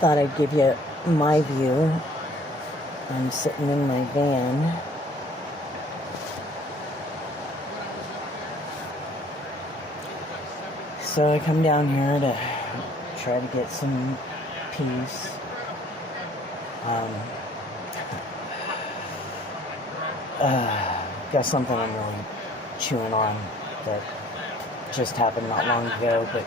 thought I'd give you my view. I'm sitting in my van. So I come down here to try to get some peace. Got something I'm really chewing on that just happened not long ago, but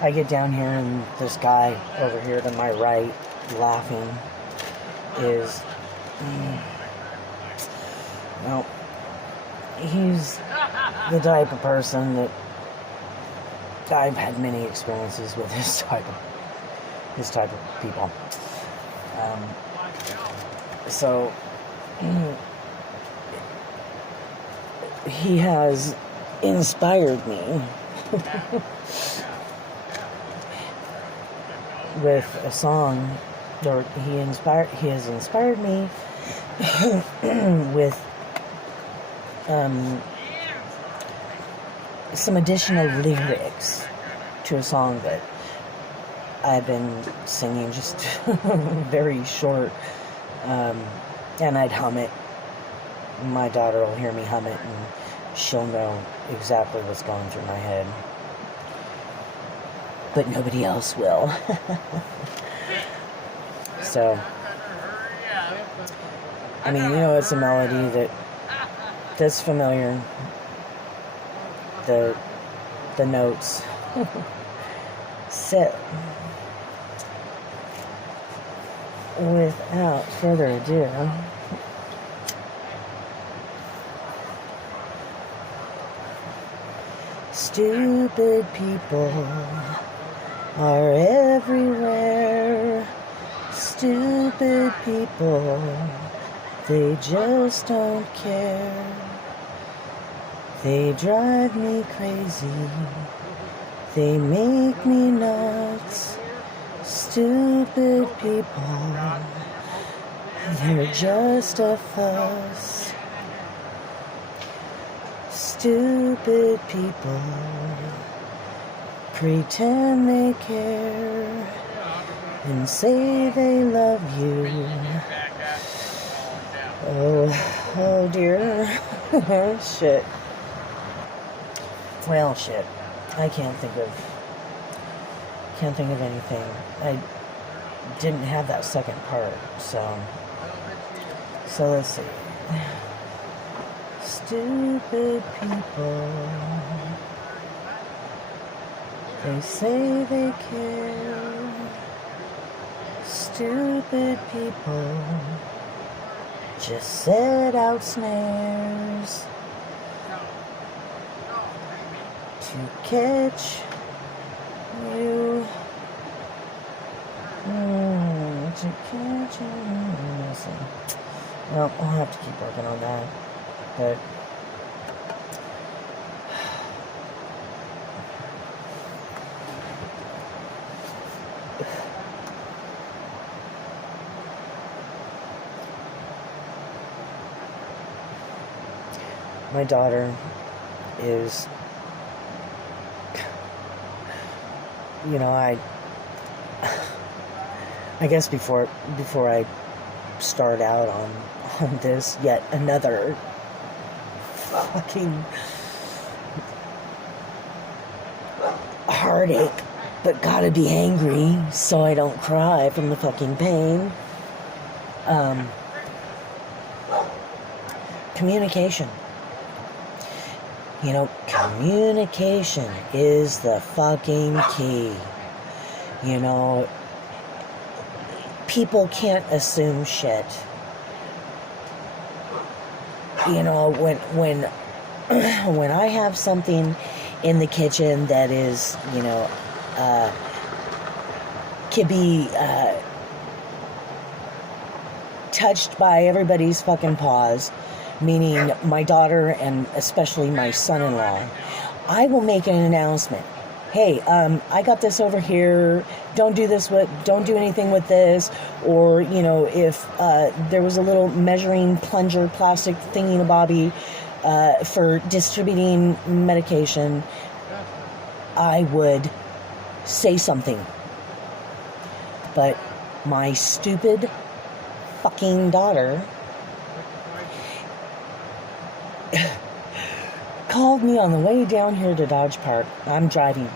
I get down here and this guy over here to my right laughing is, well, he's the type of person that I've had many experiences with this type of people. So he has inspired me with a song, or he has inspired me with some additional lyrics to a song that I've been singing, just very short, and I'd hum it. My daughter will hear me hum it, and she'll know exactly what's going through my head. But nobody else will. So, I mean, it's a melody that's familiar. The notes. So, without further ado, stupid people are everywhere. Stupid people, they just don't care. They drive me crazy. They make me nuts. Stupid people, they're just a fuss. Stupid people pretend they care and say they love you. Oh dear. Shit. Well, shit. I can't think of anything. I didn't have that second part, so let's see. Stupid people, they say they care. Stupid people just set out snares to catch you. To catch you. Well, I'll have to keep working on that. But my daughter is, I guess before I start out on this yet another fucking heartache, but gotta be angry so I don't cry from the fucking pain. Communication. Communication is the fucking key. People can't assume shit. When I have something in the kitchen that is, could be touched by everybody's fucking paws, meaning my daughter and especially my son-in-law, I will make an announcement. Hey, I got this over here. Don't do anything with this. Or, if there was a little measuring plunger plastic thingy-mabobby for distributing medication, I would say something. But my stupid fucking daughter called me on the way down here to Dodge Park. I'm driving.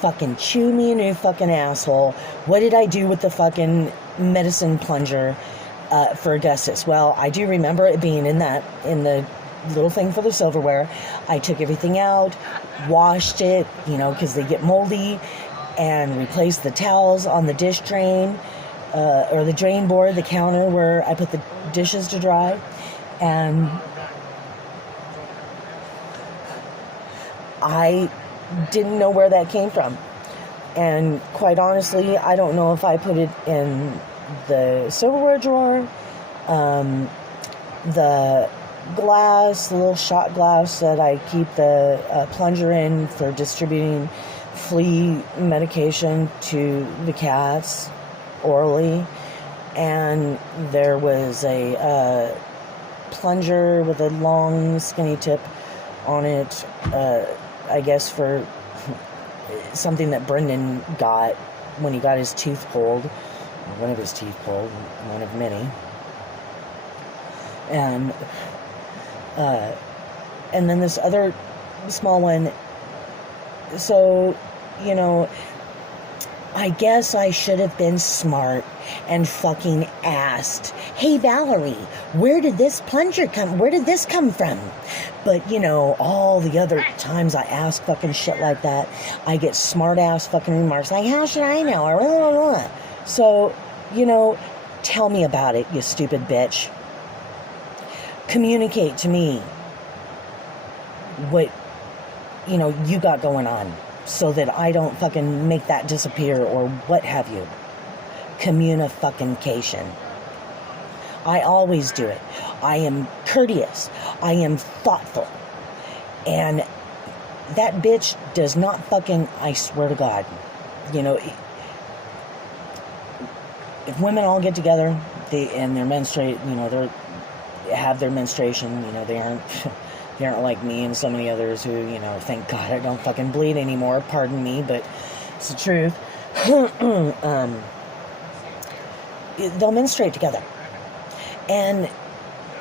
Fucking chew me a new fucking asshole. What did I do with the fucking medicine plunger for Augustus? Well, I do remember it being in the little thing for the silverware. I took everything out, washed it, because they get moldy, and replaced the towels on the dish drain, or the drain board, the counter where I put the dishes to dry. And I didn't know where that came from. And quite honestly, I don't know if I put it in the silverware drawer, the glass, the little shot glass that I keep the plunger in for distributing flea medication to the cats orally. And there was a plunger with a long skinny tip on it, I guess for something that Brendan got when he got his tooth pulled, one of his teeth pulled, one of many. And then this other small one. So, I guess I should have been smart and fucking asked, hey, Valerie, where did this come from? But, all the other times I ask fucking shit like that, I get smart-ass fucking remarks like, how should I know? So, tell me about it, you stupid bitch. Communicate to me what, you got going on, so that I don't fucking make that disappear or what have you. Communication. I always do it. I am courteous. I am thoughtful. And that bitch does not fucking, I swear to God, if women all get together and they're menstruate, they have their menstruation, they aren't like me and so many others who, thank God I don't fucking bleed anymore, pardon me, but it's the truth. They'll menstruate together. And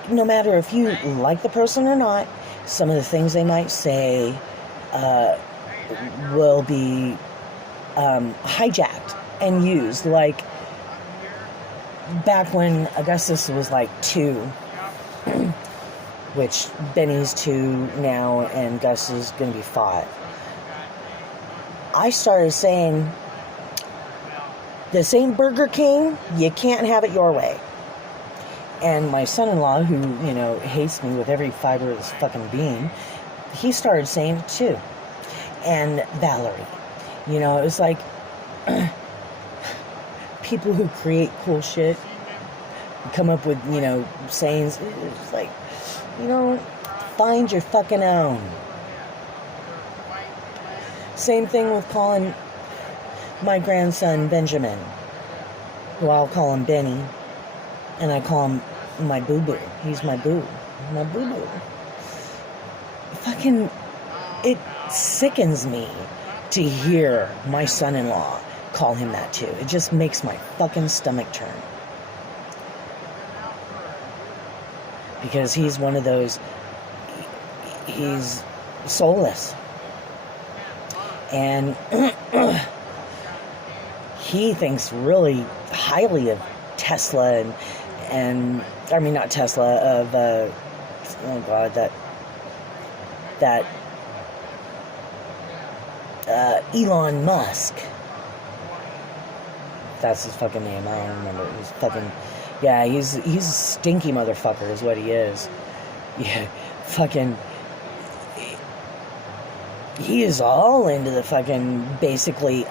no matter if you like the person or not, some of the things they might say will be hijacked and used. Like back when Augustus was like 2, which Benny's 2 now, and Gus is going to be 5. I started saying, this ain't Burger King, you can't have it your way. And my son-in-law, who, hates me with every fiber of his fucking being, he started saying it too. And Valerie, it was like, people who create cool shit come up with, sayings. It's like, find your fucking own. Same thing with calling my grandson Benjamin, who I'll call him Benny, and I call him my boo-boo. He's my boo. My boo-boo. Fucking, it sickens me to hear my son-in-law call him that too. It just makes my fucking stomach turn. Because he's one of those, he's soulless. And he thinks really highly of Tesla and I mean, not Tesla, of, oh God, that Elon Musk. That's his fucking name. I don't remember. He's fucking, yeah, he's a stinky motherfucker is what he is. Yeah, fucking, he is all into the fucking, basically,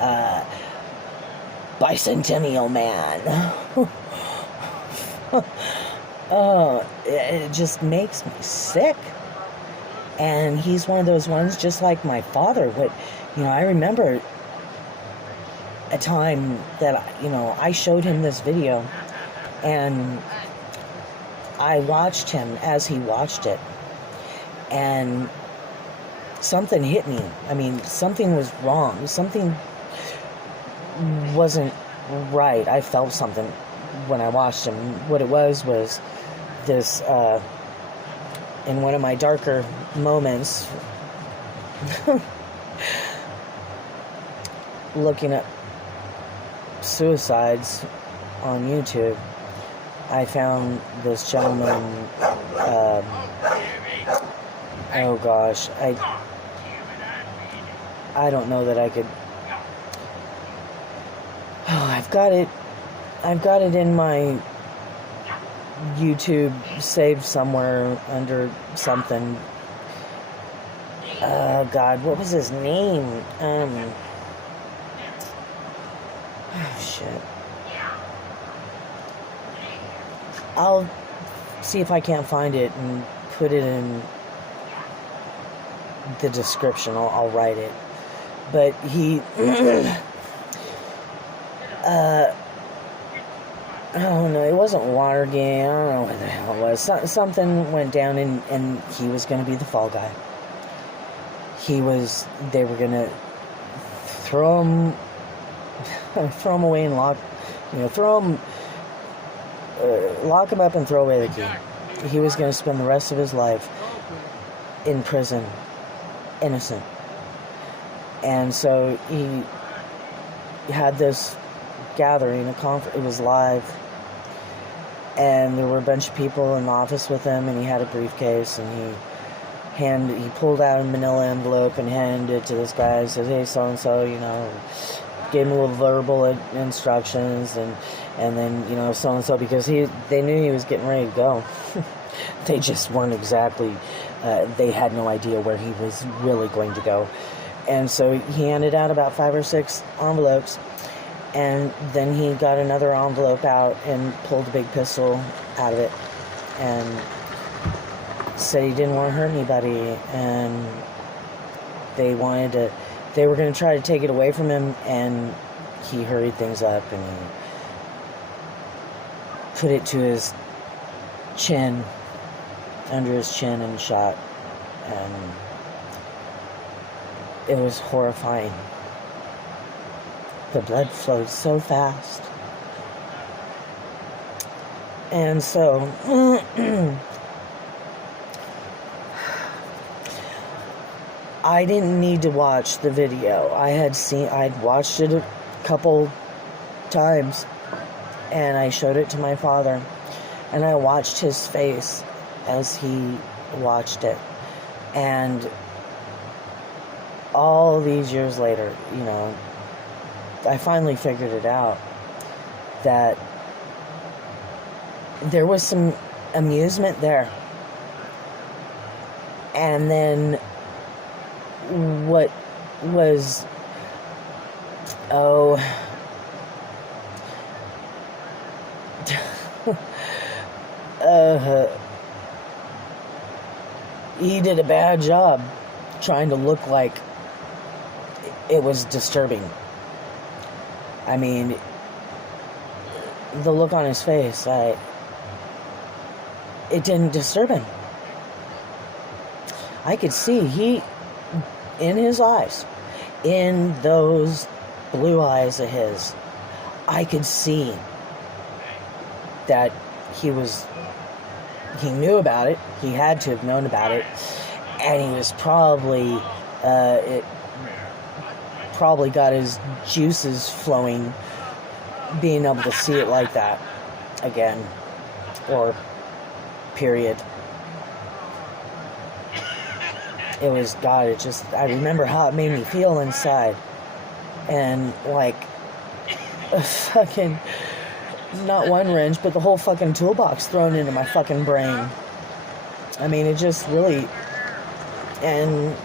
bicentennial man. Oh, it just makes me sick. And he's one of those ones, just like my father. I remember a time that, I showed him this video, and I watched him as he watched it, and something hit me. I mean, something was wrong. Something wasn't right. I felt something when I watched him. What it was this, in one of my darker moments, looking at suicides on YouTube, I found this gentleman, oh gosh, I don't know that I could, I've got it in my YouTube saved somewhere under something. God, what was his name? Oh, shit. I'll see if I can't find it and put it in the description. I'll write it. But he, oh no, it wasn't Watergate. I don't know what the hell it was. Something went down and he was going to be the fall guy. They were going to throw him away and lock him up and throw away the key. He was going to spend the rest of his life in prison, innocent. And so he had this gathering, a conference. It was live, and there were a bunch of people in the office with him, and he had a briefcase, and he pulled out a manila envelope and handed it to this guy and said, "Hey, so-and-so, gave him a little verbal instructions, and then, so-and-so," because they knew he was getting ready to go. They just weren't exactly, they had no idea where he was really going to go. And so he handed out about 5 or 6 envelopes, and then he got another envelope out and pulled a big pistol out of it and said he didn't want to hurt anybody, and they were going to try to take it away from him, and he hurried things up and he put it to his chin, under his chin, and shot. And it was horrifying. The blood flowed so fast. And so I didn't need to watch the video. I'd watched it a couple times, and I showed it to my father, and I watched his face as he watched it. And all these years later, I finally figured it out, that there was some amusement there. And then what was, he did a bad job trying to look like it was disturbing. I mean, the look on his face, it didn't disturb him. I could see in his eyes, in those blue eyes of his, I could see that he knew about it. He had to have known about it, and he was probably got his juices flowing, being able to see it like that again, or period. It was, God, I remember how it made me feel inside, and like a fucking, not one wrench, but the whole fucking toolbox thrown into my fucking brain. I mean, it just really, and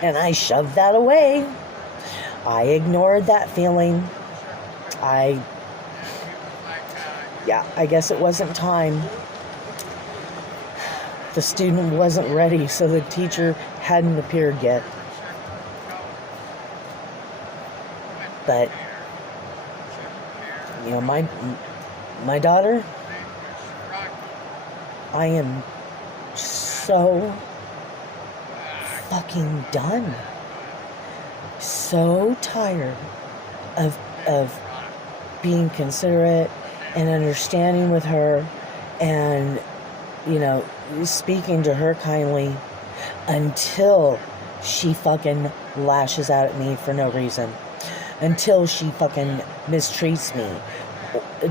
and I shoved that away. I ignored that feeling. I guess it wasn't time. The student wasn't ready, so the teacher hadn't appeared yet. But, my daughter, I am so fucking done. So tired of of being considerate and understanding with her, and, you know, speaking to her kindly, until she fucking lashes out at me for no reason. Until she fucking mistreats me,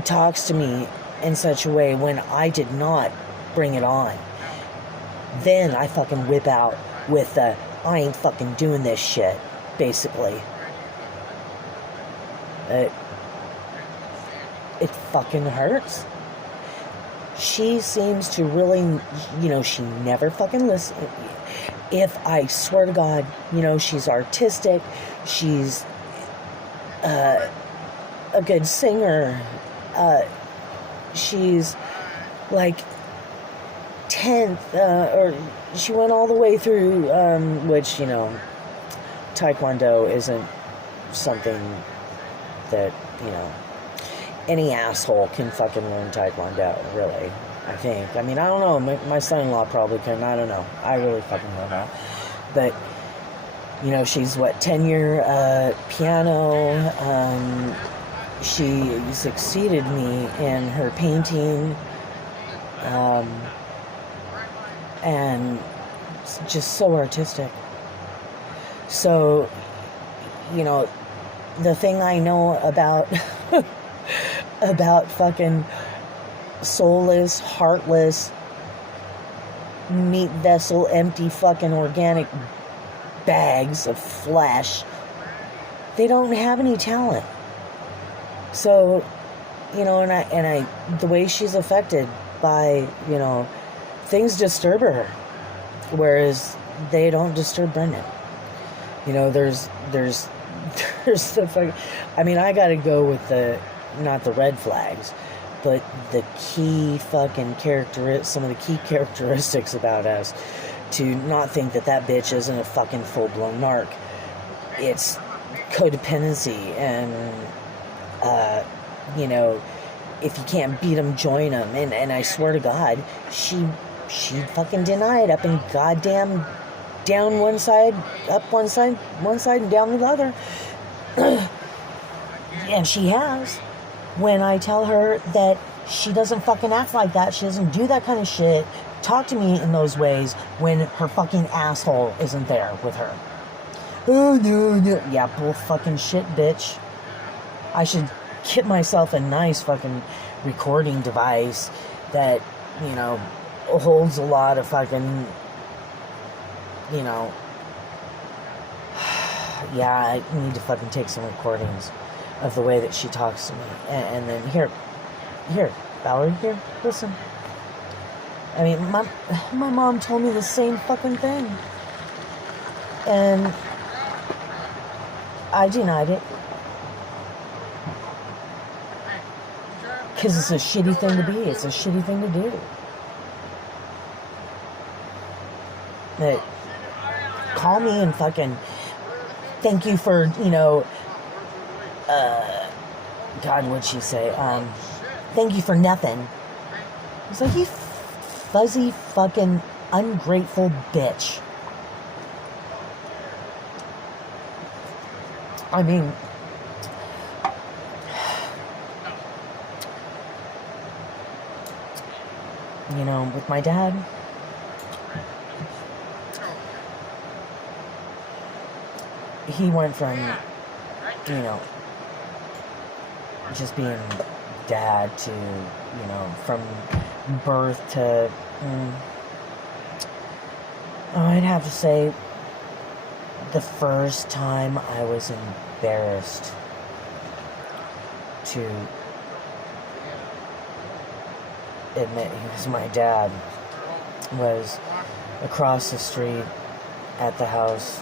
talks to me in such a way when I did not bring it on. Then I fucking whip out with the, I ain't fucking doing this shit, basically. It fucking hurts. She seems to really, you know, she never fucking listens. If, I swear to God, you know, she's artistic, she's a good singer, she's like 10th, or she went all the way through, which, you know, Taekwondo isn't something that, you know, any asshole can fucking learn Taekwondo, really, I think. I mean, I don't know, my son-in-law probably can, I don't know, I really fucking don't know, but, you know, she's, 10-year piano, she succeeded me in her painting, and just so artistic. So, you know, the thing I know about about fucking soulless, heartless, meat vessel, empty fucking organic bags of flesh, they don't have any talent. So, you know, and I the way she's affected by, you know, things disturb her, whereas they don't disturb Brendan. You know, there's the fucking, I mean, I gotta go with the, not the red flags, but the key fucking some of the key characteristics about us, to not think that that bitch isn't a fucking full-blown narc. It's codependency, and, you know, if you can't beat them, join them, and I swear to God, she fucking denied up and goddamn down one side, up one side, and down the other. And she has. When I tell her that she doesn't fucking act like that, she doesn't do that kind of shit, talk to me in those ways when her fucking asshole isn't there with her. Oh, no. Yeah, bull fucking shit, bitch. I should get myself a nice fucking recording device that, you know, holds a lot of fucking, you know, yeah, I need to fucking take some recordings of the way that she talks to me. And then, here, Valerie, here, listen. I mean, my mom told me the same fucking thing. And I denied it. Because it's a shitty thing to be. It's a shitty thing to do. But call me and fucking thank you for, you know, God, what'd she say? Thank you for nothing. It's like, you fuzzy fucking ungrateful bitch. I mean, you know, with my dad, he went from, you know, just being dad to, you know, from birth to, I'd have to say, the first time I was embarrassed to admit he was my dad was across the street at the house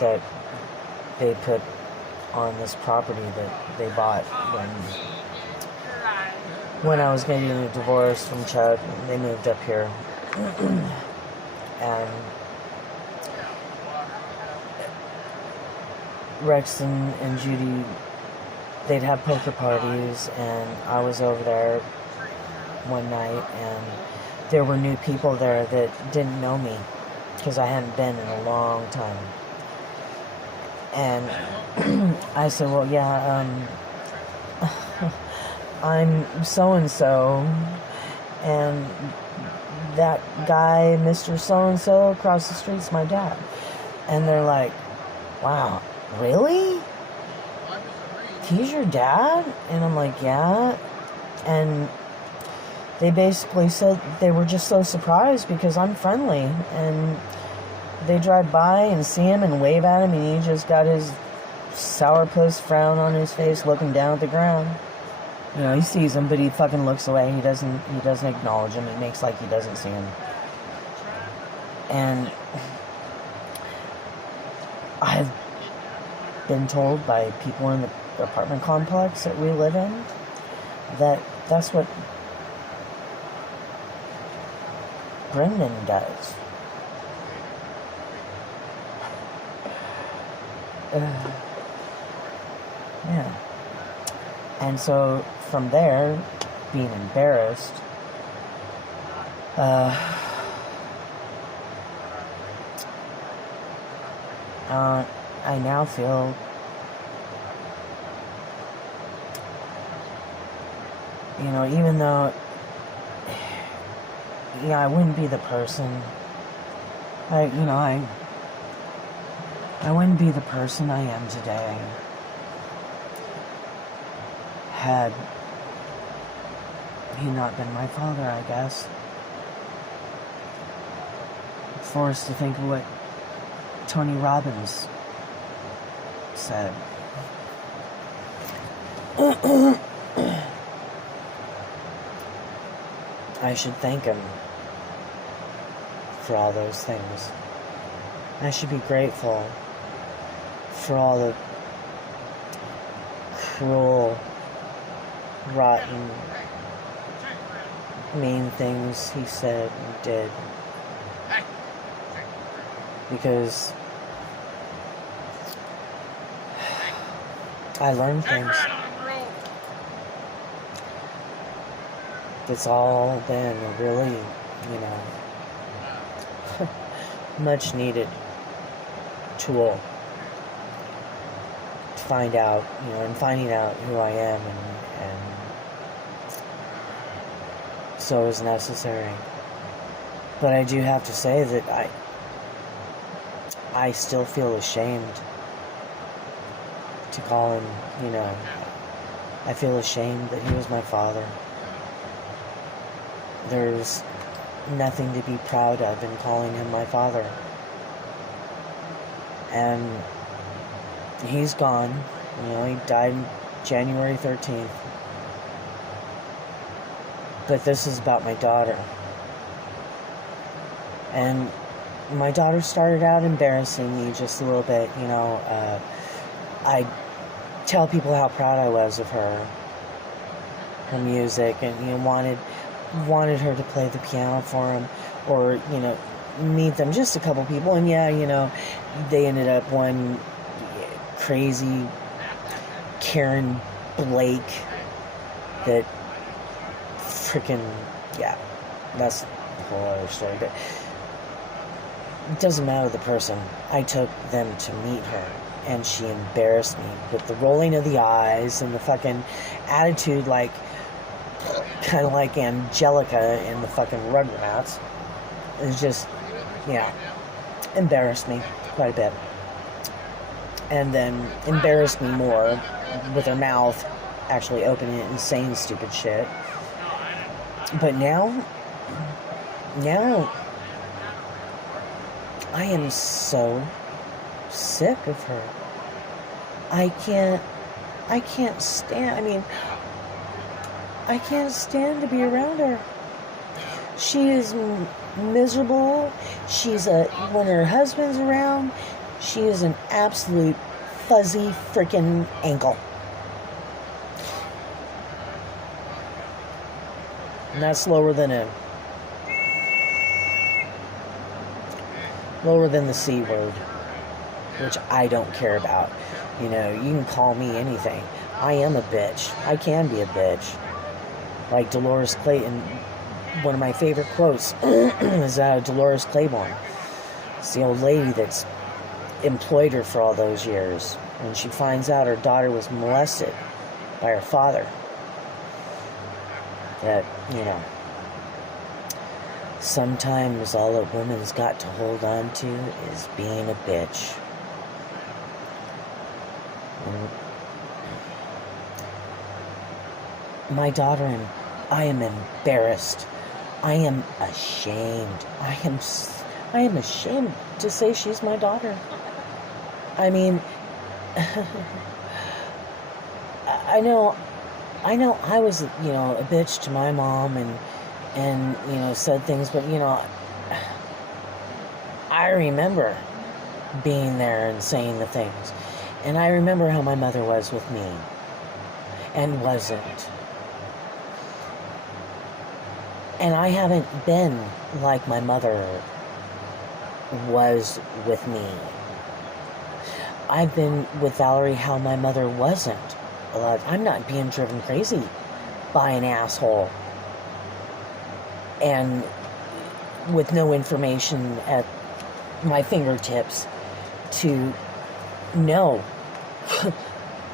that they put on this property that they bought when I was getting a divorce from Chuck. They moved up here. And Rex and Judy, they'd have poker parties, and I was over there one night, and there were new people there that didn't know me because I hadn't been in a long time. And I said, well, yeah, I'm so-and-so, and that guy, Mr. So-and-so, across the street's my dad. And they're like, wow, really? He's your dad? And I'm like, yeah. And they basically said they were just so surprised because I'm friendly. And they drive by and see him and wave at him, and he just got his sourpuss frown on his face looking down at the ground. You know, he sees him, but he fucking looks away. He doesn't acknowledge him. He makes like he doesn't see him. And I've been told by people in the apartment complex that we live in that that's what Brendan does. Yeah. And so from there, being embarrassed, I now feel even though I wouldn't be the person I wouldn't be the person I am today had he not been my father, I guess. Forced to think of what Tony Robbins said. I should thank him for all those things. I should be grateful for all the cruel, rotten, mean things he said and did. Because I learned things. It's all been a really, much needed tool to find out, and finding out who I am, and so is necessary. But I do have to say that I still feel ashamed to call him, I feel ashamed that he was my father. There's nothing to be proud of in calling him my father. And he's gone. He died January 13th. But this is about my daughter. And my daughter started out embarrassing me just a little bit, I tell people how proud I was of her music, and wanted her to play the piano for him, or meet them, just a couple people, and they ended up one crazy Karen Blake that freaking, that's a whole other story, but it doesn't matter the person. I took them to meet her, and she embarrassed me with the rolling of the eyes and the fucking attitude, like kind of like Angelica in the fucking Rugrats. It's just, embarrassed me quite a bit. And then embarrassed me more with her mouth actually opening it and saying stupid shit. But now I am so sick of her. I can't stand, I can't stand to be around her. She is miserable. When her husband's around, she is an absolute fuzzy freaking ankle. And that's lower than the C word, which I don't care about. You can call me anything. I am a bitch. I can be a bitch. Like Dolores Clayton, one of my favorite quotes is Dolores Claiborne. It's the old lady that's employed her for all those years, when she finds out her daughter was molested by her father, that, sometimes all a woman's got to hold on to is being a bitch. And my daughter, and I am embarrassed. I am ashamed. I am ashamed to say she's my daughter. I mean, I know I was, a bitch to my mom and said things, but, I remember being there and saying the things. And I remember how my mother was with me and wasn't. And I haven't been like my mother was with me. I've been with Valerie how my mother wasn't. I'm not being driven crazy by an asshole and with no information at my fingertips to know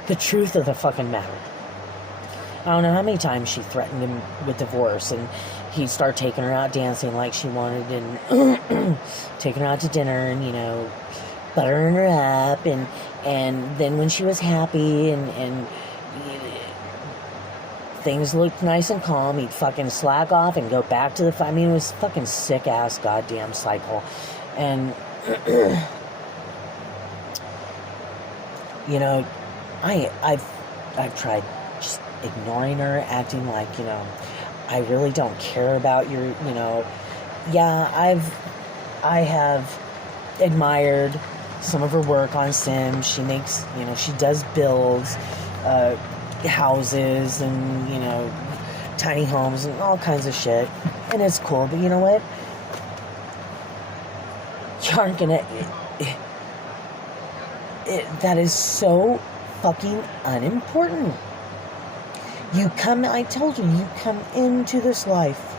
the truth of the fucking matter. I don't know how many times she threatened him with divorce, and he'd start taking her out dancing like she wanted, and taking her out to dinner, and buttering her up, and then when she was happy and things looked nice and calm, he'd fucking slack off and go back to the I mean, it was fucking sick ass goddamn cycle. And I've tried just ignoring her, acting like, I really don't care about your, yeah, I have admired some of her work on Sims. She makes, she does builds, houses and, tiny homes and all kinds of shit. And it's cool, but you know what? You aren't gonna, that is so fucking unimportant. I told you, you come into this life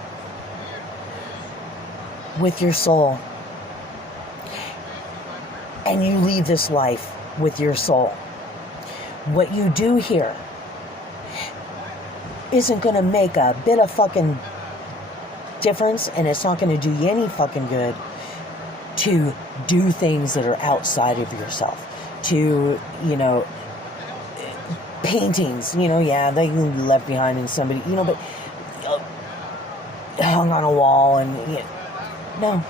with your soul. And you leave this life with your soul. What you do here isn't going to make a bit of fucking difference, and it's not going to do you any fucking good to do things that are outside of yourself. To, paintings, yeah, they can be left behind in somebody, but hung on a wall and, no.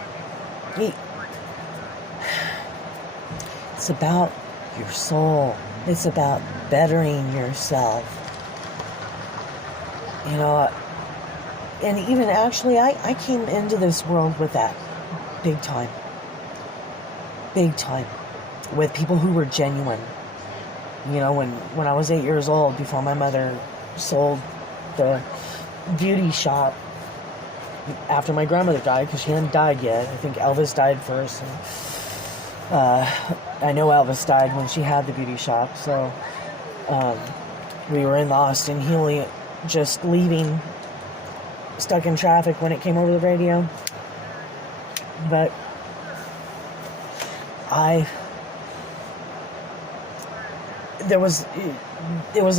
It's about your soul. It's about bettering yourself. And even actually, I came into this world with that. Big time. Big time. With people who were genuine. When I was 8 years old, before my mother sold the beauty shop, after my grandmother died, because she hadn't died yet. I think Elvis died first. And, I know Elvis died when she had the beauty shop, so we were in the Austin Healy, just leaving, stuck in traffic when it came over the radio. But there was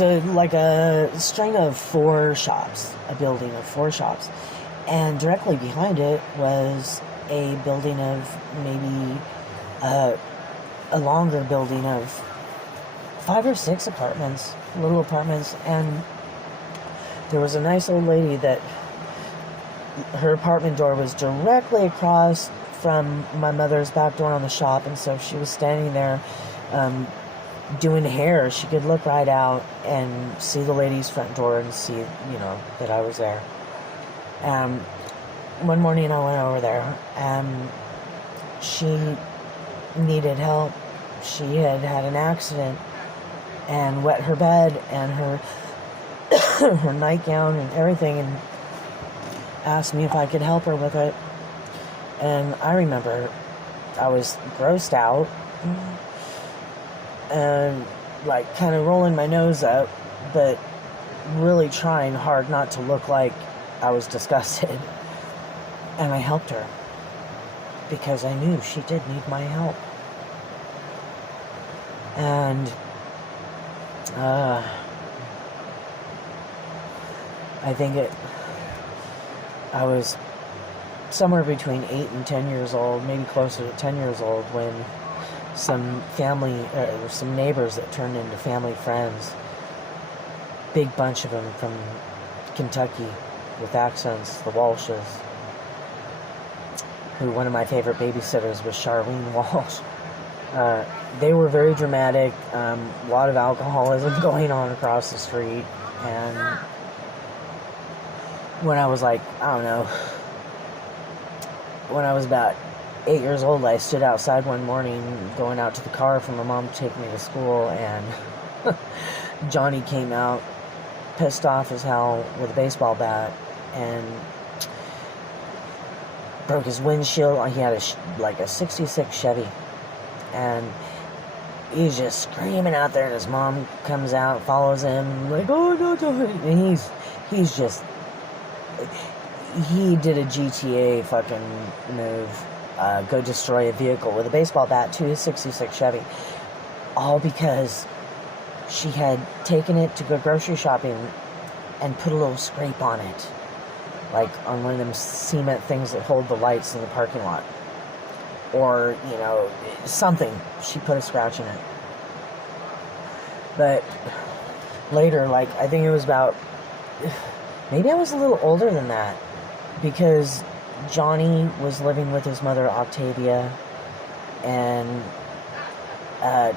a string of 4 shops, a building of 4 shops, and directly behind it was a building of maybe a longer building of 5 or 6 apartments, little apartments, and there was a nice old lady that her apartment door was directly across from my mother's back door on the shop, and so if she was standing there doing hair, she could look right out and see the lady's front door and see, that I was there. One morning I went over there, and she needed help. She had had an accident and wet her bed and her her nightgown and everything, and asked me if I could help her with it. And I remember I was grossed out and kind of rolling my nose up, but really trying hard not to look like I was disgusted. And I helped her because I knew she did need my help. And I think I was somewhere between 8 and 10 years old, maybe closer to 10 years old, when some some neighbors that turned into family friends, big bunch of them from Kentucky with accents, the Walshes, who one of my favorite babysitters was Charlene Walsh. They were very dramatic, a lot of alcoholism going on across the street, and when I was like, I don't know, when I was about 8 years old, I stood outside one morning going out to the car for my mom to take me to school, and Johnny came out pissed off as hell with a baseball bat and broke his windshield. He had a 66 Chevy, and he's just screaming out there, and his mom comes out, follows him, like, oh, no, and he did a GTA fucking move, go destroy a vehicle with a baseball bat to his 66 Chevy, all because she had taken it to go grocery shopping and put a little scrape on it, like on one of them cement things that hold the lights in the parking lot, or, something. She put a scratch in it. But later, like, I think it was about, maybe I was a little older than that, because Johnny was living with his mother, Octavia, and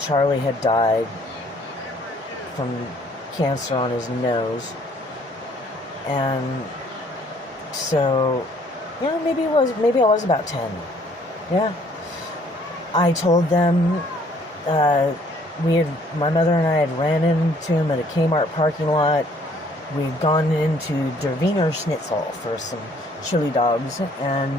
Charlie had died from cancer on his nose. And so, maybe I was about 10. Yeah. I told them, my mother and I had ran into him at a Kmart parking lot. We'd gone into Der Wiener Schnitzel for some chili dogs, and